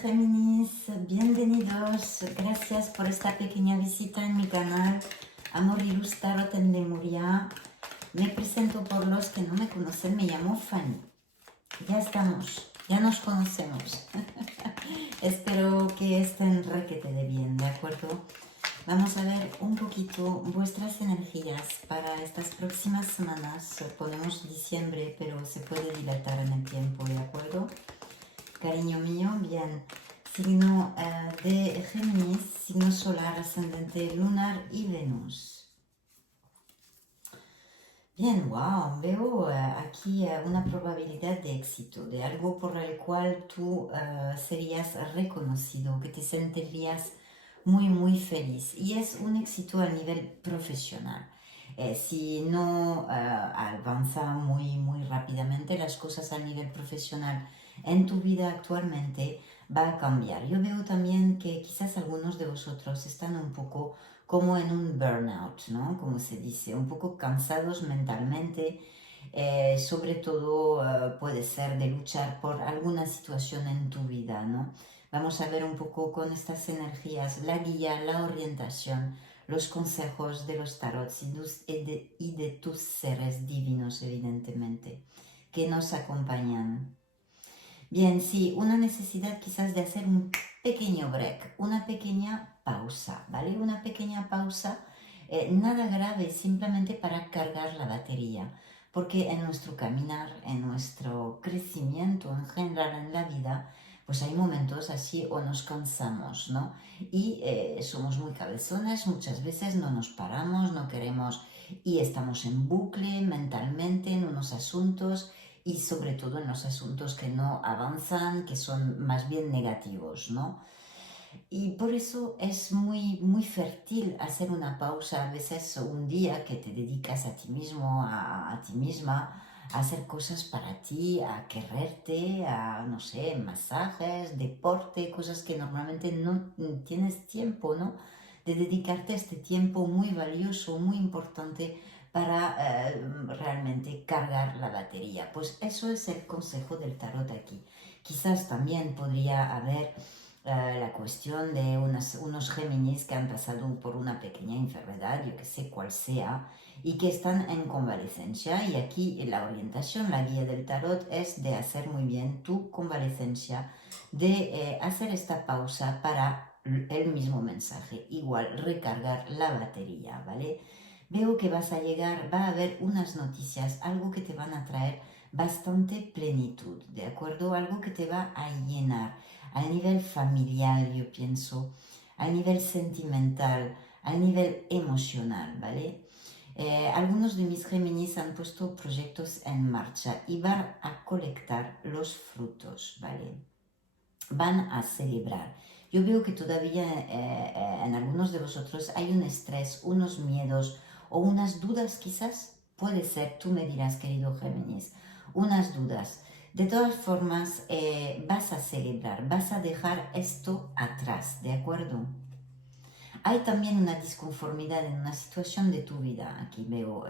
Géminis, bienvenidos. Gracias por esta pequeña visita en mi canal Amor y Luz Tarot en Lemuria. Me presento por los que no me conocen, me llamo Fanny. Ya estamos, ya nos conocemos. Espero que estén requete de bien, ¿de acuerdo? Vamos a ver un poquito vuestras energías para estas próximas semanas. Ponemos diciembre, pero se puede dilatar en el tiempo, ¿de acuerdo? Cariño mío, bien. Signo de Géminis, signo solar, ascendente lunar y Venus. Bien, wow, veo aquí una probabilidad de éxito, de algo por el cual tú serías reconocido, que te sentirías muy feliz. Y es un éxito a nivel profesional. Si no avanza muy rápidamente las cosas a nivel profesional en tu vida actualmente, va a cambiar. Yo veo también que quizás algunos de vosotros están un poco como en un burnout, ¿no? Como se dice, un poco cansados mentalmente, sobre todo puede ser de luchar por alguna situación en tu vida, ¿no? Vamos a ver un poco con estas energías, la guía, la orientación, los consejos de los tarots y de tus seres divinos, evidentemente, que nos acompañan. Bien, sí, una necesidad quizás de hacer un pequeño break, una pequeña pausa, ¿vale? Una pequeña pausa, nada grave, simplemente para cargar la batería, porque en nuestro caminar, en nuestro crecimiento en general en la vida, pues hay momentos así o nos cansamos, ¿no? Y somos muy cabezones, muchas veces no nos paramos, no queremos y estamos en bucle mentalmente en unos asuntos y sobre todo en los asuntos que no avanzan, que son más bien negativos, ¿no? Y por eso es muy fértil hacer una pausa, a veces un día que te dedicas a ti mismo, a ti misma, a hacer cosas para ti, a quererte, a, no sé, masajes, deporte, cosas que normalmente no tienes tiempo, ¿no? De dedicarte este tiempo muy valioso, muy importante para realmente cargar la batería. Pues eso es el consejo del tarot aquí. Quizás también podría haber la cuestión de unos Géminis que han pasado por una pequeña enfermedad, yo que sé cuál sea, y que están en convalecencia. Y aquí la orientación, la guía del tarot es de hacer muy bien tu convalecencia, de hacer esta pausa para el mismo mensaje, igual recargar la batería, ¿vale? Veo que vas a llegar, va a haber unas noticias, algo que te van a traer bastante plenitud, ¿de acuerdo? Algo que te va a llenar al nivel familiar, yo pienso, al nivel sentimental, al nivel emocional, ¿vale? Algunos de mis Géminis han puesto proyectos en marcha y van a colectar los frutos, ¿vale? Van a celebrar. Yo veo que todavía en algunos de vosotros hay un estrés, unos miedos o unas dudas quizás. Puede ser, tú me dirás, querido Géminis, unas dudas. De todas formas, vas a celebrar, vas a dejar esto atrás, ¿de acuerdo? Hay también una disconformidad en una situación de tu vida, aquí veo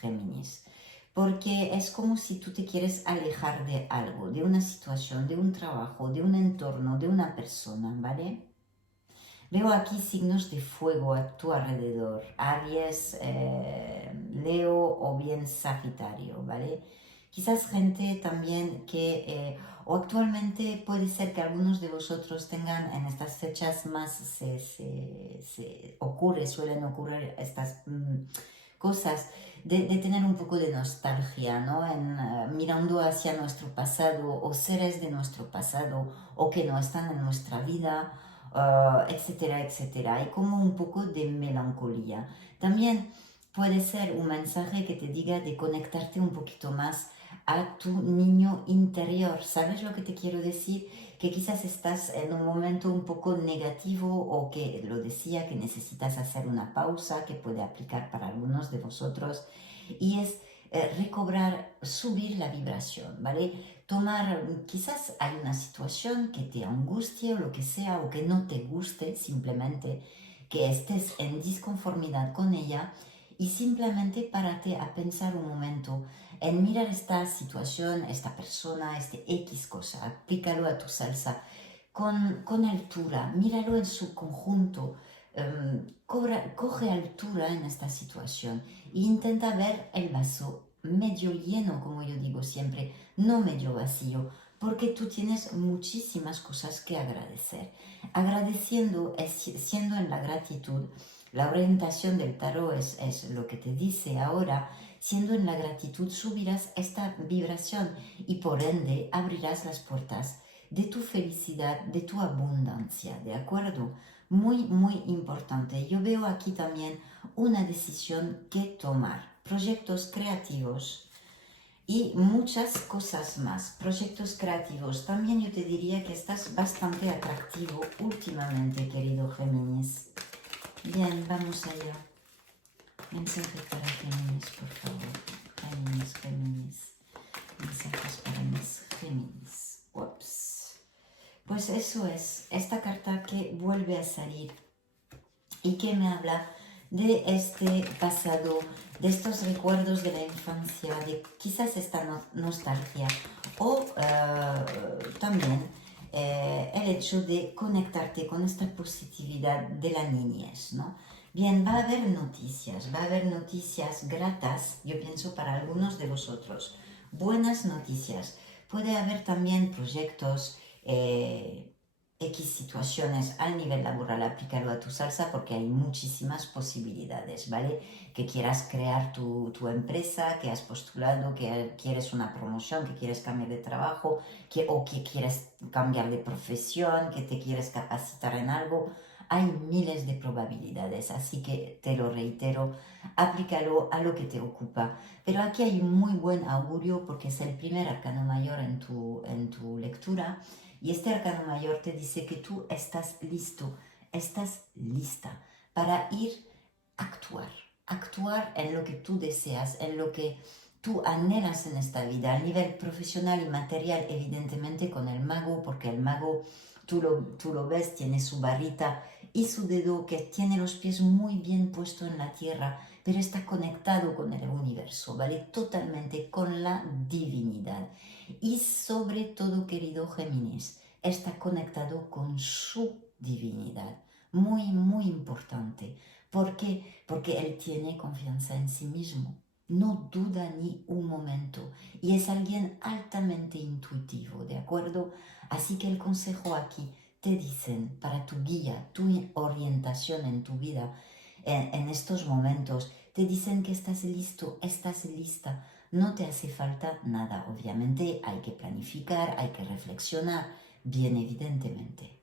Géminis, porque es como si tú te quieres alejar de algo, de una situación, de un trabajo, de un entorno, de una persona, ¿vale? Veo aquí signos de fuego a tu alrededor, Aries, Leo o bien Sagitario, ¿vale? Quizás gente también que, o actualmente puede ser que algunos de vosotros tengan en estas fechas más, suelen ocurrir estas cosas de tener un poco de nostalgia, ¿no? Mirando hacia nuestro pasado o seres de nuestro pasado o que no están en nuestra vida, etcétera, etcétera. Hay como un poco de melancolía. También puede ser un mensaje que te diga de conectarte un poquito más a tu niño interior. ¿Sabes lo que te quiero decir? Que quizás estás en un momento un poco negativo o que lo decía, que necesitas hacer una pausa, que puede aplicar para algunos de vosotros, y es recobrar, subir la vibración, ¿vale? Tomar, quizás hay una situación que te angustie o lo que sea, o que no te guste, simplemente que estés en disconformidad con ella y simplemente párate a pensar un momento en mirar esta situación, esta persona, este X cosa, aplícalo a tu salsa. con altura, míralo en su conjunto, coge altura en esta situación e intenta ver el vaso medio lleno, como yo digo siempre, no medio vacío, porque tú tienes muchísimas cosas que agradecer. Agradeciendo, siendo en la gratitud, la orientación del tarot es lo que te dice ahora, siendo en la gratitud subirás esta vibración y por ende abrirás las puertas de tu felicidad, de tu abundancia, ¿de acuerdo? Muy, muy importante. Yo veo aquí también una decisión que tomar, proyectos creativos y muchas cosas más. Proyectos creativos. También yo te diría que estás bastante atractivo últimamente, querido Géminis. Bien, vamos allá. Mensajes para Géminis, por favor. Géminis, Géminis. Mensajes para mis Géminis. Ups. Pues eso es, esta carta que vuelve a salir y que me habla de este pasado, de estos recuerdos de la infancia, de quizás esta nostalgia o también el hecho de conectarte con esta positividad de la niñez, ¿no? Bien, va a haber noticias gratas, yo pienso para algunos de vosotros, buenas noticias. Puede haber también proyectos, X situaciones al nivel laboral, aplícalo a tu salsa porque hay muchísimas posibilidades, ¿vale? Que quieras crear tu empresa, que has postulado, que quieres una promoción, que quieres cambiar de trabajo, o que quieres cambiar de profesión, que te quieres capacitar en algo. Hay miles de probabilidades, así que te lo reitero, aplícalo a lo que te ocupa. Pero aquí hay muy buen augurio porque es el primer arcano mayor en tu lectura. Y este arcano mayor te dice que tú estás listo, estás lista para ir a actuar en lo que tú deseas, en lo que tú anhelas en esta vida, a nivel profesional y material, evidentemente con el mago, porque el mago, tú lo ves, tiene su varita y su dedo que tiene los pies muy bien puestos en la tierra, pero está conectado con el universo, ¿vale? Totalmente con la divinidad. Y sobre todo, querido Géminis, está conectado con su divinidad. Muy, muy importante. ¿Por qué? Porque él tiene confianza en sí mismo. No duda ni un momento. Y es alguien altamente intuitivo, ¿de acuerdo? Así que el consejo aquí te dicen para tu guía, tu orientación en tu vida, en estos momentos, te dicen que estás listo, estás lista. No te hace falta nada, obviamente hay que planificar, hay que reflexionar, bien evidentemente.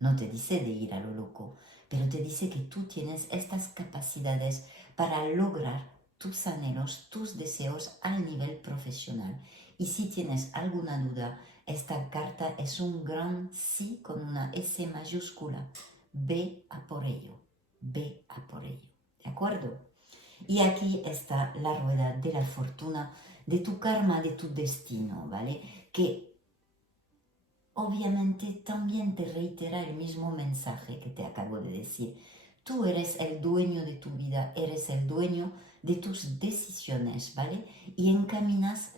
No te dice de ir a lo loco, pero te dice que tú tienes estas capacidades para lograr tus anhelos, tus deseos al nivel profesional. Y si tienes alguna duda, esta carta es un gran sí con una S mayúscula. Ve a por ello, ve a por ello. ¿De acuerdo? Y aquí está la rueda de la fortuna, de tu karma, de tu destino, ¿vale? Que obviamente también te reitera el mismo mensaje que te acabo de decir. Tú eres el dueño de tu vida, eres el dueño de tus decisiones, ¿vale? Y encaminas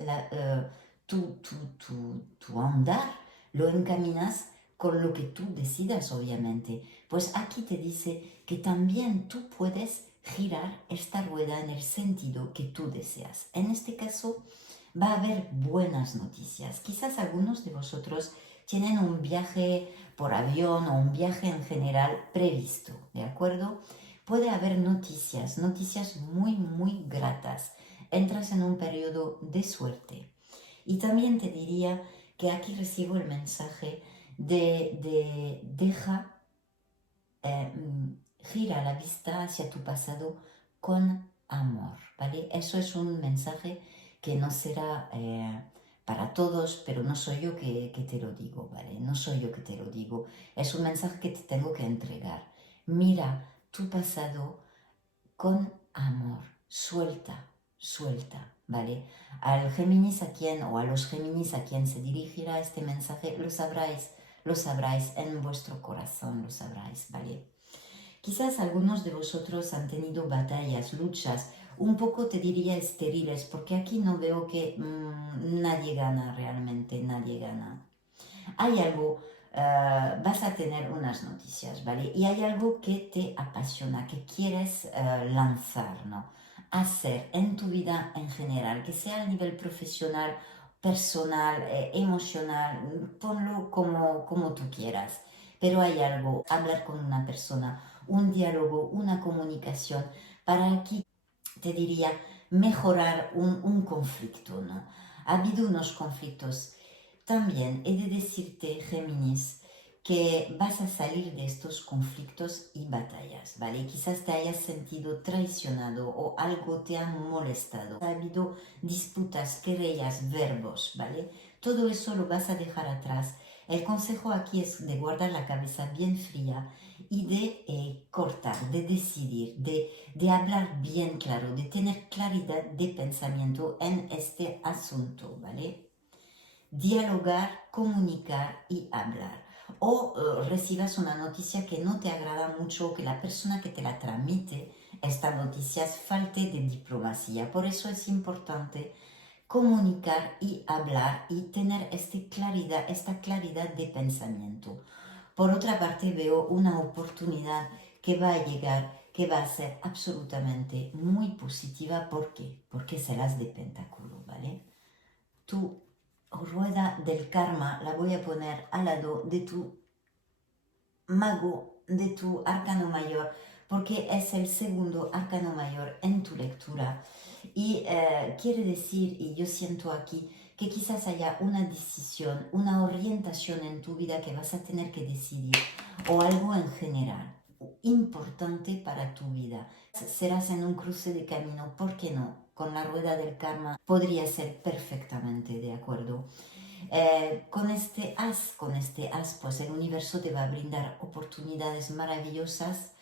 tu andar, lo encaminas con lo que tú decidas, obviamente. Pues aquí te dice que también tú puedes girar esta rueda en el sentido que tú deseas. En este caso, va a haber buenas noticias. Quizás algunos de vosotros tienen un viaje por avión o un viaje en general previsto, ¿de acuerdo? Puede haber noticias muy, muy gratas. Entras en un periodo de suerte. Y también te diría que aquí recibo el mensaje de deja, gira la vista hacia tu pasado con amor, ¿vale? Eso es un mensaje que no será para todos, pero no soy yo que te lo digo, ¿vale? No soy yo que te lo digo. Es un mensaje que te tengo que entregar. Mira tu pasado con amor. Suelta, ¿vale? Al Géminis a quien, o a los Géminis a quien se dirigirá este mensaje, lo sabráis en vuestro corazón, lo sabráis, ¿vale? Quizás algunos de vosotros han tenido batallas, luchas, un poco te diría estériles, porque aquí no veo que nadie gana realmente, nadie gana. Hay algo vas a tener unas noticias, ¿vale? Y hay algo que te apasiona, que quieres lanzar, ¿no? Hacer en tu vida en general, que sea a nivel profesional, personal, emocional, ponlo como tú quieras. Pero hay algo, hablar con una persona, un diálogo, una comunicación, para aquí te diría mejorar un conflicto, ¿no? Ha habido unos conflictos. También he de decirte, Géminis, que vas a salir de estos conflictos y batallas, ¿vale? Quizás te hayas sentido traicionado o algo te ha molestado. Ha habido disputas, querellas, verbos, ¿vale? Todo eso lo vas a dejar atrás. El consejo aquí es de guardar la cabeza bien fría y de cortar, de decidir, de hablar bien claro, de tener claridad de pensamiento en este asunto, ¿vale? Dialogar, comunicar y hablar. O recibas una noticia que no te agrada mucho, que la persona que te la transmite esta noticia falte de diplomacia. Por eso es importante comunicar y hablar y tener esta claridad de pensamiento. Por otra parte, veo una oportunidad que va a llegar, que va a ser absolutamente muy positiva. ¿Por qué? Porque es el as de pentáculo, ¿vale? Tu rueda del karma la voy a poner al lado de tu mago, de tu arcano mayor, porque es el segundo arcano mayor en tu lectura. Y quiere decir, y yo siento aquí, que quizás haya una decisión, una orientación en tu vida que vas a tener que decidir, o algo en general importante para tu vida. Serás en un cruce de camino, ¿por qué no? Con la rueda del karma podría ser perfectamente de acuerdo. Con este as, pues el universo te va a brindar oportunidades maravillosas,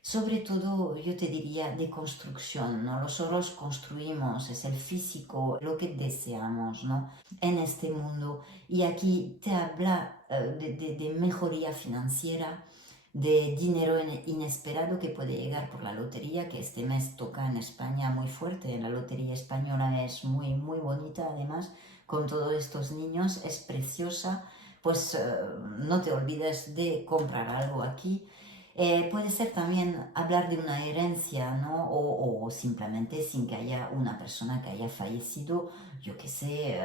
sobre todo yo te diría de construcción, ¿no? Nosotros construimos, es el físico, lo que deseamos, ¿no? En este mundo. Y aquí te habla de mejoría financiera, de dinero inesperado que puede llegar por la lotería, que este mes toca en España muy fuerte. La lotería española es muy, muy bonita además, con todos estos niños, es preciosa. Pues no te olvides de comprar algo aquí. Puede ser también hablar de una herencia, ¿no? O simplemente sin que haya una persona que haya fallecido, yo qué sé,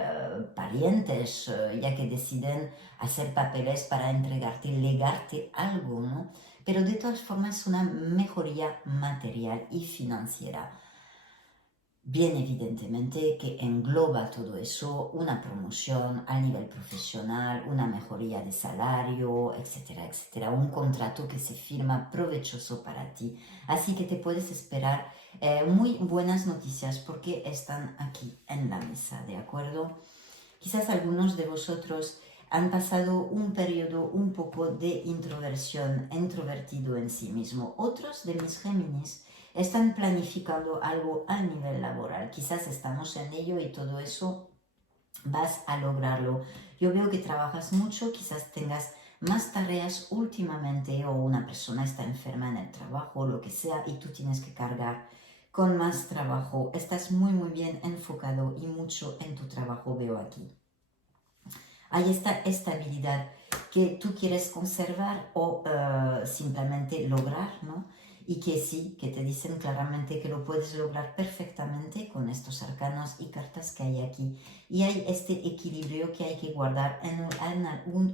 parientes, ya que deciden hacer papeles para entregarte, legarte algo, ¿no? Pero de todas formas es una mejoría material y financiera. Bien, evidentemente que engloba todo eso, una promoción a nivel profesional, una mejoría de salario, etcétera, etcétera, un contrato que se firma provechoso para ti. Así que te puedes esperar muy buenas noticias porque están aquí en la mesa, ¿de acuerdo? Quizás algunos de vosotros han pasado un periodo un poco de introversión, introvertido en sí mismo. Otros de mis Géminis están planificando algo a nivel laboral. Quizás estamos en ello y todo eso vas a lograrlo. Yo veo que trabajas mucho, quizás tengas más tareas últimamente o una persona está enferma en el trabajo, lo que sea, y tú tienes que cargar con más trabajo. Estás muy, muy bien enfocado y mucho en tu trabajo, veo aquí. Hay esta estabilidad que tú quieres conservar o simplemente lograr, ¿no? Y que sí, que te dicen claramente que lo puedes lograr perfectamente con estos arcanos y cartas que hay aquí. Y hay este equilibrio que hay que guardar en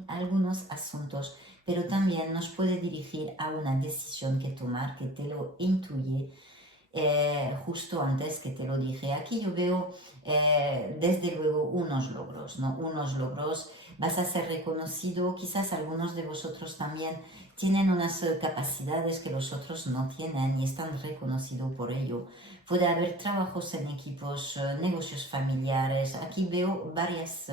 algunos asuntos, pero también nos puede dirigir a una decisión que tomar que te lo intuye justo antes que te lo dije. Aquí yo veo desde luego unos logros, ¿no? Unos logros, vas a ser reconocido, quizás algunos de vosotros también tienen unas capacidades que los otros no tienen y están reconocidos por ello. Puede haber trabajos en equipos, negocios familiares. Aquí veo varias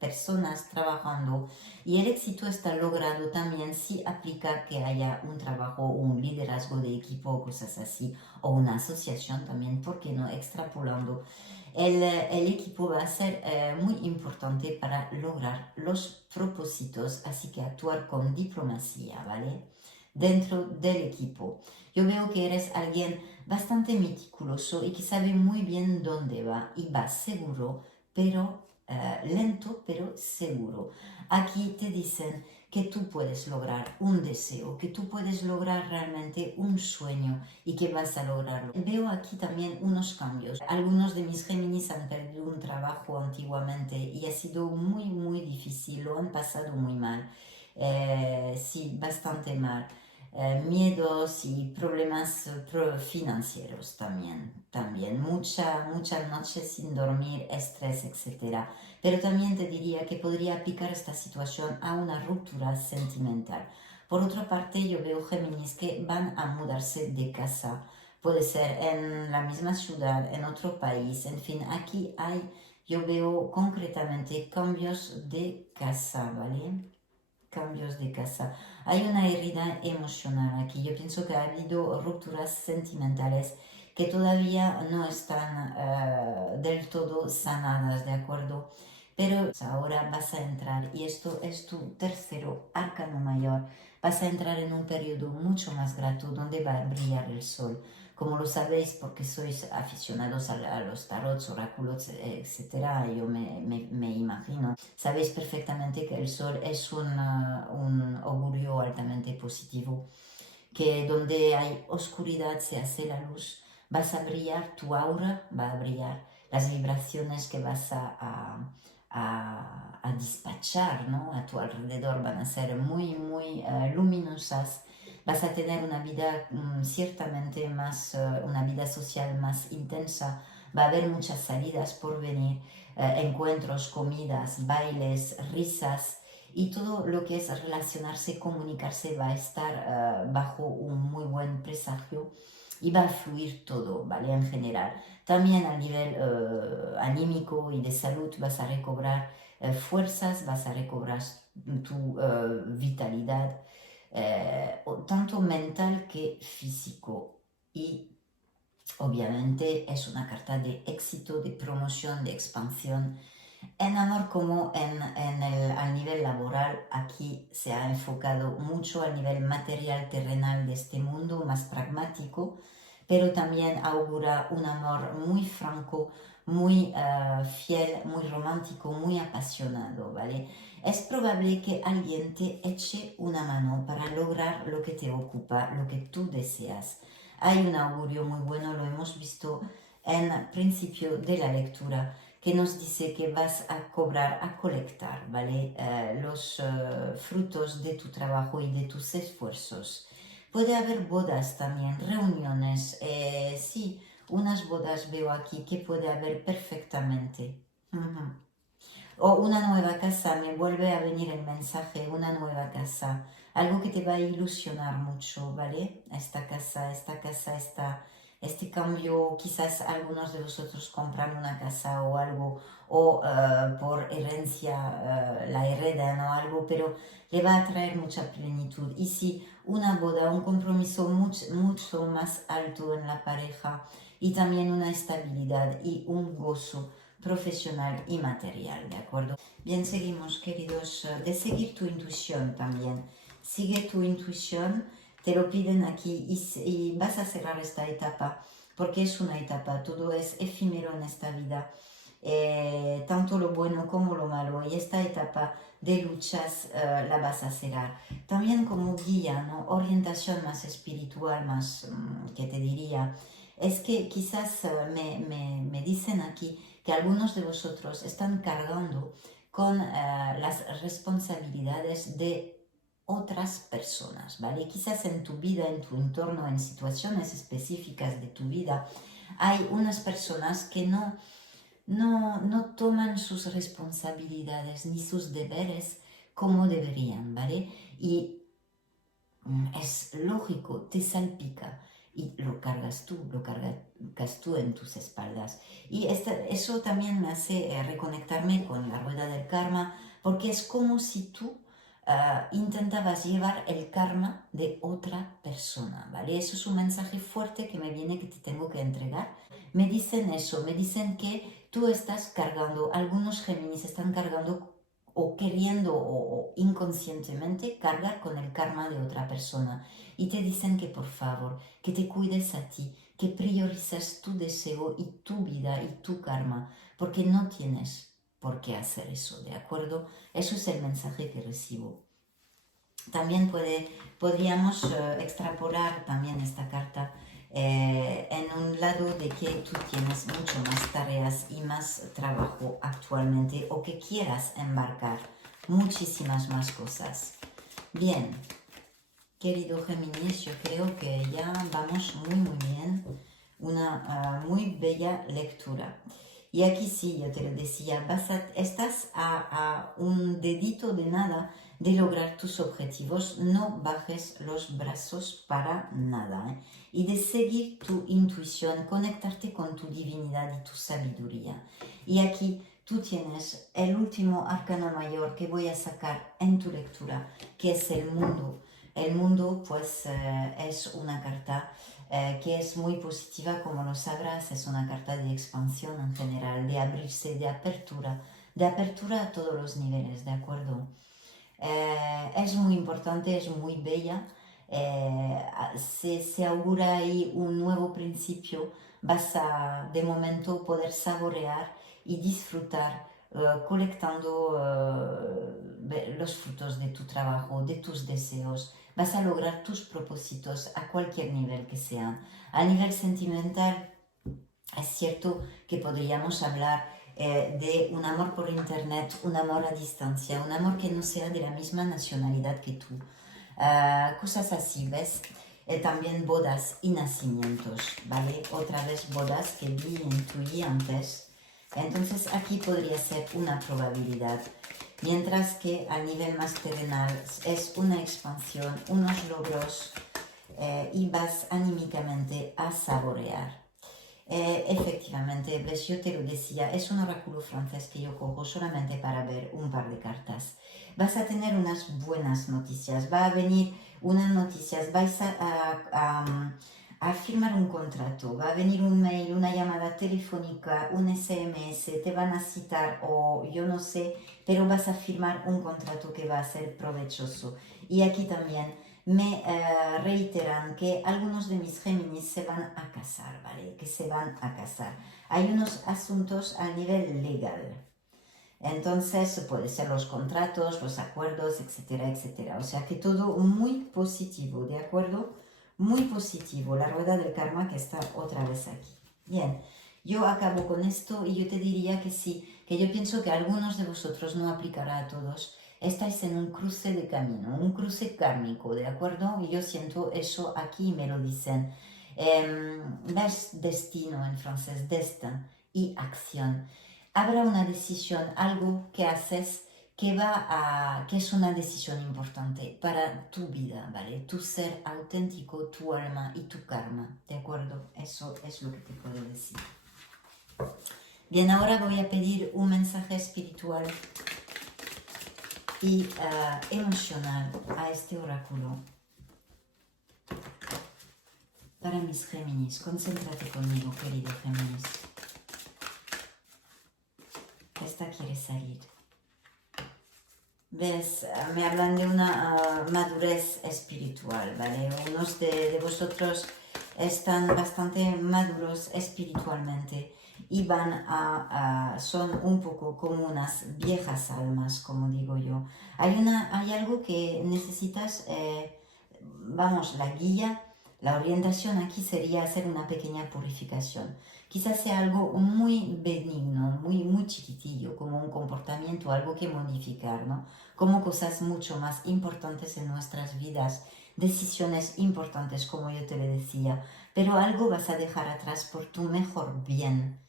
personas trabajando y el éxito está logrado también si aplica que haya un trabajo, un liderazgo de equipo, cosas así, o una asociación también, ¿por qué no? Extrapolando. El equipo va a ser muy importante para lograr los propósitos, así que actuar con diplomacia, ¿vale? Dentro del equipo. Yo veo que eres alguien bastante meticuloso y que sabe muy bien dónde va y va seguro, pero lento, pero seguro. Aquí te dicen que tú puedes lograr un deseo, que tú puedes lograr realmente un sueño y que vas a lograrlo. Veo aquí también unos cambios. Algunos de mis Géminis han perdido un trabajo antiguamente y ha sido muy, muy difícil, lo han pasado muy mal. Sí, bastante mal. Miedos y problemas financieros también. Muchas noches sin dormir, estrés, etc. Pero también te diría que podría picar esta situación a una ruptura sentimental. Por otra parte, yo veo Géminis que van a mudarse de casa. Puede ser en la misma ciudad, en otro país, en fin, yo veo concretamente cambios de casa, ¿vale? Cambios de casa. Hay una herida emocional aquí. Yo pienso que ha habido rupturas sentimentales que todavía no están del todo sanadas, ¿de acuerdo? Pero ahora vas a entrar, y esto es tu tercero arcano mayor, vas a entrar en un periodo mucho más grato donde va a brillar el sol. Como lo sabéis, porque sois aficionados a los tarots, oráculos, etcétera, yo me imagino. Sabéis perfectamente que el sol es un augurio altamente positivo, que donde hay oscuridad se hace la luz, vas a brillar, tu aura va a brillar, las vibraciones que vas a dispachar, ¿no?, a tu alrededor van a ser muy, muy luminosas. Vas a tener una vida ciertamente más, una vida social más intensa. Va a haber muchas salidas por venir, encuentros, comidas, bailes, risas, y todo lo que es relacionarse, comunicarse va a estar bajo un muy buen presagio y va a fluir todo, ¿vale? En general. También a nivel anímico y de salud vas a recobrar fuerzas, vas a recobrar tu vitalidad, tanto mental que físico. Y obviamente es una carta de éxito, de promoción, de expansión. En amor como al nivel laboral, aquí se ha enfocado mucho al nivel material, terrenal de este mundo, más pragmático, pero también augura un amor muy franco, muy fiel, muy romántico, muy apasionado, ¿vale? Es probable que alguien te eche una mano para lograr lo que te ocupa, lo que tú deseas. Hay un augurio muy bueno, lo hemos visto en el principio de la lectura, que nos dice que vas a cobrar, a colectar, ¿vale? Los frutos de tu trabajo y de tus esfuerzos. Puede haber bodas también, reuniones, sí, unas bodas veo aquí que puede haber perfectamente. Ujú. O una nueva casa, me vuelve a venir el mensaje, una nueva casa, algo que te va a ilusionar mucho, ¿vale? Este cambio, quizás algunos de vosotros compran una casa o algo, o por herencia la heredan o algo, pero le va a traer mucha plenitud. Y sí, una boda, un compromiso mucho más alto en la pareja, y también una estabilidad y un gozo profesional y material, ¿de acuerdo? Bien, seguimos, queridos, de seguir tu intuición también. Sigue tu intuición, te lo piden aquí, y vas a cerrar esta etapa, porque es una etapa, todo es efímero en esta vida, tanto lo bueno como lo malo, y esta etapa de luchas la vas a cerrar. También como guía, ¿no? Orientación más espiritual, más, que te diría, es que quizás me dicen aquí que algunos de vosotros están cargando con las responsabilidades de otras personas, ¿vale? Quizás en tu vida, en tu entorno, en situaciones específicas de tu vida, hay unas personas que no toman sus responsabilidades ni sus deberes como deberían, ¿vale? Y es lógico, te salpica y lo cargas tú, lo cargas tú en tus espaldas. Y eso también me hace reconectarme con la rueda del karma, porque es como si tú intentabas llevar el karma de otra persona, ¿vale? Eso es un mensaje fuerte que me viene, que te tengo que entregar. Me dicen eso, me dicen que tú estás cargando, algunos Géminis están cargando o queriendo o inconscientemente cargar con el karma de otra persona, y te dicen que por favor, que te cuides a ti, que priorices tu deseo y tu vida y tu karma, porque no tienes por qué hacer eso, ¿de acuerdo? Eso es el mensaje que recibo. También podríamos extrapolar también esta carta en un lado de que tú tienes mucho más tareas y más trabajo actualmente o que quieras embarcar muchísimas más cosas. Bien, querido Géminis, yo creo que ya vamos muy bien, una muy bella lectura. Y aquí sí, yo te lo decía, estás a un dedito de nada de lograr tus objetivos, no bajes los brazos para nada, ¿eh? Y de seguir tu intuición, conectarte con tu divinidad y tu sabiduría. Y aquí tú tienes el último arcano mayor que voy a sacar en tu lectura, que es el mundo. El mundo pues es una carta que es muy positiva, como lo sabrás, es una carta de expansión en general, de abrirse, de apertura a todos los niveles, ¿de acuerdo? Es muy importante, es muy bella, se augura ahí un nuevo principio, vas a de momento poder saborear y disfrutar colectando los frutos de tu trabajo, de tus deseos, vas a lograr tus propósitos a cualquier nivel que sean. A nivel sentimental, es cierto que podríamos hablar de un amor por internet, un amor a distancia, un amor que no sea de la misma nacionalidad que tú. Cosas así, ¿ves? También bodas y nacimientos, ¿vale? Otra vez bodas que vi y intuí antes. Entonces aquí podría ser una probabilidad. Mientras que a nivel más terrenal es una expansión, unos logros y vas anímicamente a saborear. Efectivamente, ves, yo te lo decía, es un oráculo francés que yo cojo solamente para ver un par de cartas. Vas a tener unas buenas noticias, va a venir unas noticias, vais a firmar un contrato, va a venir un mail, una llamada telefónica, un SMS, te van a citar o yo no sé, pero vas a firmar un contrato que va a ser provechoso. Y aquí también me reiteran que algunos de mis Géminis se van a casar, ¿vale? Que se van a casar. Hay unos asuntos a nivel legal. Entonces, puede ser los contratos, los acuerdos, etcétera, etcétera. O sea que todo muy positivo, ¿de acuerdo? Muy positivo. La rueda del karma que está otra vez aquí. Bien, yo acabo con esto y yo te diría que sí, que yo pienso que a algunos de vosotros no aplicará a todos. Estáis en un cruce de camino, un cruce kármico, ¿de acuerdo? Y yo siento eso aquí, me lo dicen. ¿Ves? Destino en francés, destin y acción. Habrá una decisión, algo que haces que es una decisión importante para tu vida, ¿vale? Tu ser auténtico, tu alma y tu karma, ¿de acuerdo? Eso es lo que te puedo decir. Bien, ahora voy a pedir un mensaje espiritual y emocional a este oráculo. Para mis Géminis, concéntrate conmigo, querido Géminis. Esta quiere salir. ¿Ves? Me hablan de una madurez espiritual, ¿vale? Unos de vosotros están bastante maduros espiritualmente y son un poco como unas viejas almas, como digo yo. Hay algo que necesitas, vamos, la guía, la orientación aquí sería hacer una pequeña purificación. Quizás sea algo muy benigno, muy chiquitillo, como un comportamiento, algo que modificar, ¿no? Como cosas mucho más importantes en nuestras vidas, decisiones importantes, como yo te le decía, pero algo vas a dejar atrás por tu mejor bien,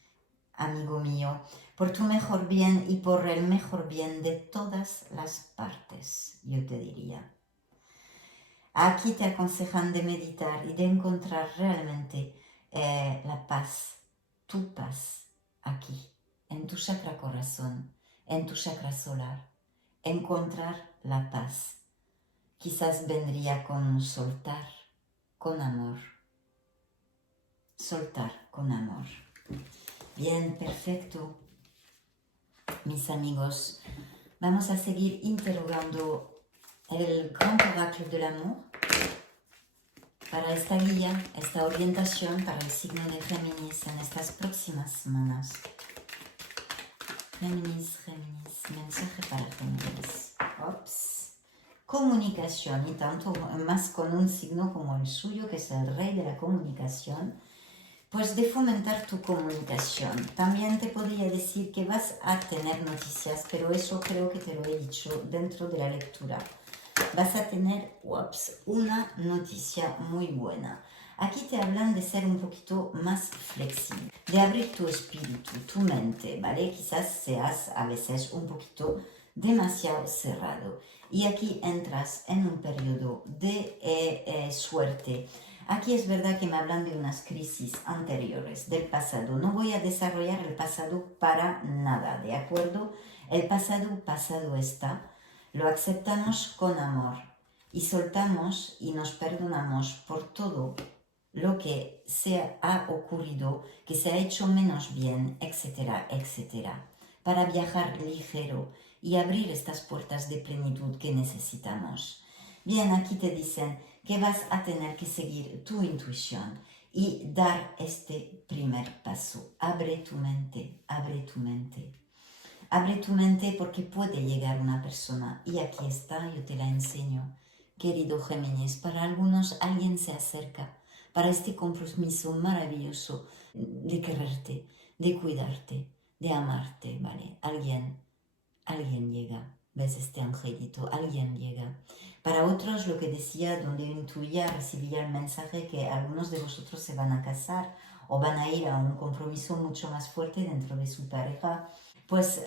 amigo mío, por tu mejor bien y por el mejor bien de todas las partes, yo te diría. Aquí te aconsejan de meditar y de encontrar realmente la paz, tu paz, aquí, en tu chakra corazón, en tu chakra solar. Encontrar la paz. Quizás vendría con soltar con amor. Soltar con amor. Bien, perfecto. Mis amigos, vamos a seguir interrogando el gran oráculo del amor para esta guía, esta orientación para el signo de Géminis en estas próximas semanas. Géminis, mensaje para Géminis. Ops. Comunicación, y tanto más con un signo como el suyo, que es el rey de la comunicación, pues de fomentar tu comunicación. También te podría decir que vas a tener noticias, pero eso creo que te lo he dicho dentro de la lectura. Vas a tener, una noticia muy buena. Aquí te hablan de ser un poquito más flexible, de abrir tu espíritu, tu mente, ¿vale? Quizás seas a veces un poquito demasiado cerrado. Y aquí entras en un periodo de suerte. Aquí es verdad que me hablan de unas crisis anteriores, del pasado. No voy a desarrollar el pasado para nada, ¿de acuerdo? El pasado está. Lo aceptamos con amor y soltamos y nos perdonamos por todo lo que se ha ocurrido, que se ha hecho menos bien, etcétera, etcétera, para viajar ligero y abrir estas puertas de plenitud que necesitamos. Bien, aquí te dicen que vas a tener que seguir tu intuición y dar este primer paso. Abre tu mente, abre tu mente. Abre tu mente porque puede llegar una persona y aquí está, yo te la enseño. Querido Géminis, para algunos alguien se acerca para este compromiso maravilloso de quererte, de cuidarte, de amarte, ¿vale? Alguien llega, ves este angelito, alguien llega. Para otros, lo que decía, donde intuía, recibía el mensaje que algunos de vosotros se van a casar o van a ir a un compromiso mucho más fuerte dentro de su pareja. Pues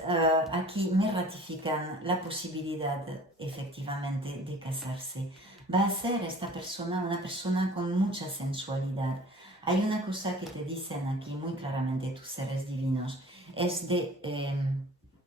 aquí me ratifican la posibilidad efectivamente de casarse. Va a ser esta persona una persona con mucha sensualidad. Hay una cosa que te dicen aquí muy claramente tus seres divinos, es de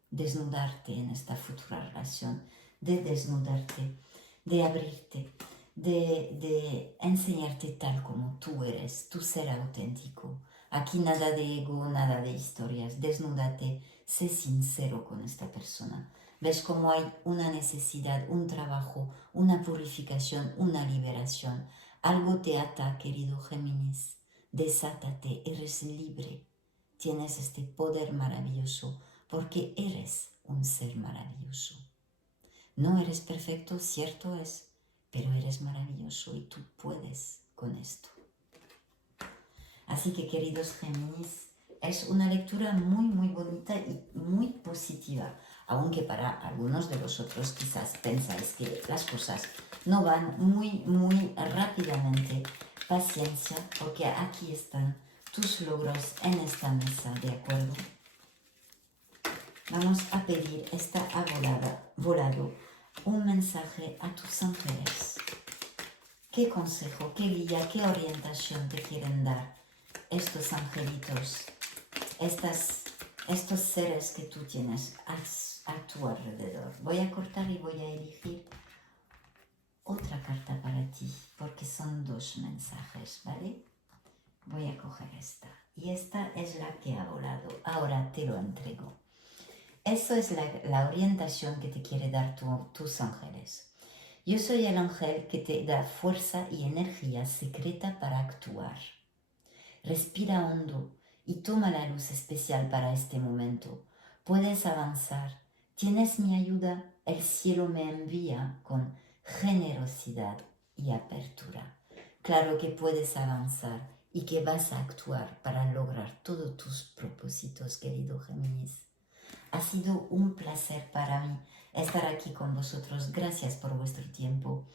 desnudarte en esta futura relación, de desnudarte, de abrirte, de enseñarte tal como tú eres, tu ser auténtico. Aquí nada de ego, nada de historias, desnúdate, sé sincero con esta persona. Ves cómo hay una necesidad, un trabajo, una purificación, una liberación. Algo te ata, querido Géminis. Desátate, eres libre. Tienes este poder maravilloso porque eres un ser maravilloso. No eres perfecto, cierto es, pero eres maravilloso y tú puedes con esto. Así que, queridos Géminis, es una lectura muy bonita y muy positiva, aunque para algunos de vosotros quizás pensáis que las cosas no van muy rápidamente. Paciencia, porque aquí están tus logros en esta mesa, ¿de acuerdo? Vamos a pedir, está volado un mensaje a tus ángeles. ¿Qué consejo, qué guía, qué orientación te quieren dar estos angelitos, estos seres que tú tienes a tu alrededor? Voy a cortar y voy a elegir otra carta para ti, porque son dos mensajes, ¿vale? Voy a coger esta. Y esta es la que ha volado. Ahora te lo entrego. Eso es la orientación que te quiere dar tus ángeles. Yo soy el ángel que te da fuerza y energía secreta para actuar. Respira hondo y toma la luz especial para este momento. Puedes avanzar. Tienes mi ayuda. El cielo me envía con generosidad y apertura. Claro que puedes avanzar y que vas a actuar para lograr todos tus propósitos, querido Géminis. Ha sido un placer para mí estar aquí con vosotros. Gracias por vuestro tiempo.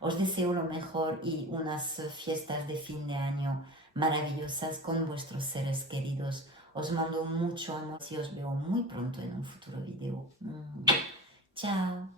Os deseo lo mejor y unas fiestas de fin de año maravillosas con vuestros seres queridos. Os mando mucho amor y os veo muy pronto en un futuro video. Chao.